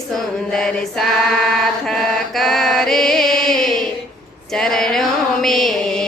सुंदर साथ करे चरणों में